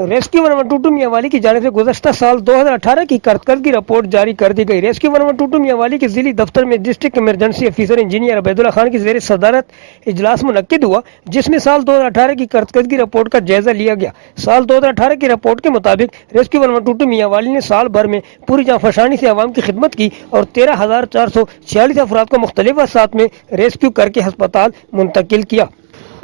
Rescue 1122 Mianwali की जानिब से गुज़श्ता साल 2018 की कारकर्दगी रिपोर्ट जारी कर दी गई। रेस्क्यू 1122 मियांवाली के जिली दफ्तर में district emergency officer engineer Obaidullah Khan की ज़ेर सदारत इजलास मुनक्किद हुआ, जिसमें साल 2018 की कारकर्दगी रिपोर्ट का जायजा लिया गया। साल 2018 की रिपोर्ट के मुताबिक रेस्क्यू 1122 मियांवाली ने साल भर में पूरी जांफशानी से आवाम की खिदमत की और 13,446 अफराद को मुख्तलिफ असात में रेस्क्यू करके हस्पताल मुंतकिल किया।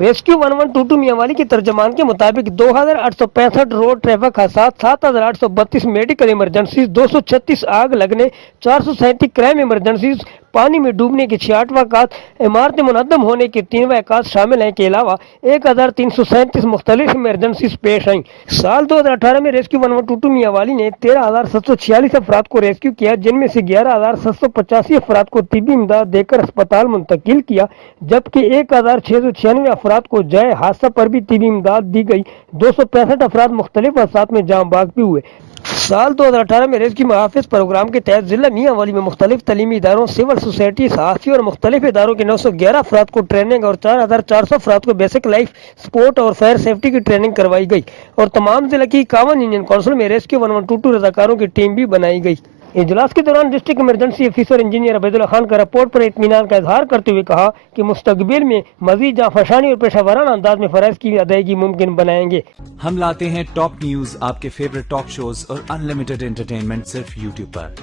रेस्क्यू 1122 मियांवाली के तर्जमान के मुताबिक 2,865 रोड ट्रैफिक हादसा, 7,832 मेडिकल इमरजेंसी, 236 आग लगने, 437 क्राइम इमरजेंसी, पानी में डूबने के 66 वाक़ात, इमारतें मुनद्दम होने के 3 वाक़ात शामिल हैं के अलावा 1,337 मुख्तलिफ इमरजेंसी पेश आईं। साल 2018 में रेस्क्यू 1122 मियांवाली ने 13,746 अफराद को रेस्क्यू किया, जिनमें से 11,785 अफराद को तिब्बी इमदाद देकर अस्पताल मुंतकिल किया, जबकि 1,696 अफराद को जाए हादसा पर भी तिब्बी इमदाद दी गई। 265 अफराद मुख्तलिफ हादसात में जाँ बाग भी हुए। साल 2018 में रेस्क्यू मुहाफ़िज़ प्रोग्राम के तहत जिला मियांवाली में मुख्तलिफ तलीमी इदारों, सिविल सोसाइटी, सहाफ़ी और मुख्तलिफ इदारों के 911 अफराद को ट्रेनिंग और 4,400 अफराद को बेसिक लाइफ सपोर्ट और फायर सेफ्टी की ट्रेनिंग करवाई गई और तमाम जिला की 51 यूनियन काउंसिल में रेस्क्यू 1122 रजाकारों की टीम भी बनाई गई। इजलास के दौरान district emergency officer engineer Obaidullah Khan का रिपोर्ट पर इत्मीनान का इजहार करते हुए कहा कि मुस्तकबिल में मजीद जांफशानी और पेशावराना अंदाज में फराइज की अदायगी मुमकिन बनाएंगे। हम लाते हैं टॉप न्यूज, आपके फेवरेट टॉक शोज और अनलिमिटेड एंटरटेनमेंट सिर्फ यूट्यूब पर।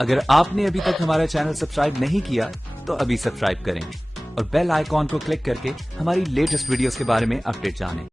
अगर आपने अभी तक हमारा चैनल सब्सक्राइब नहीं किया तो अभी सब्सक्राइब करें और बेल आइकॉन को क्लिक करके हमारी लेटेस्ट वीडियोस के बारे में अपडेट जानें।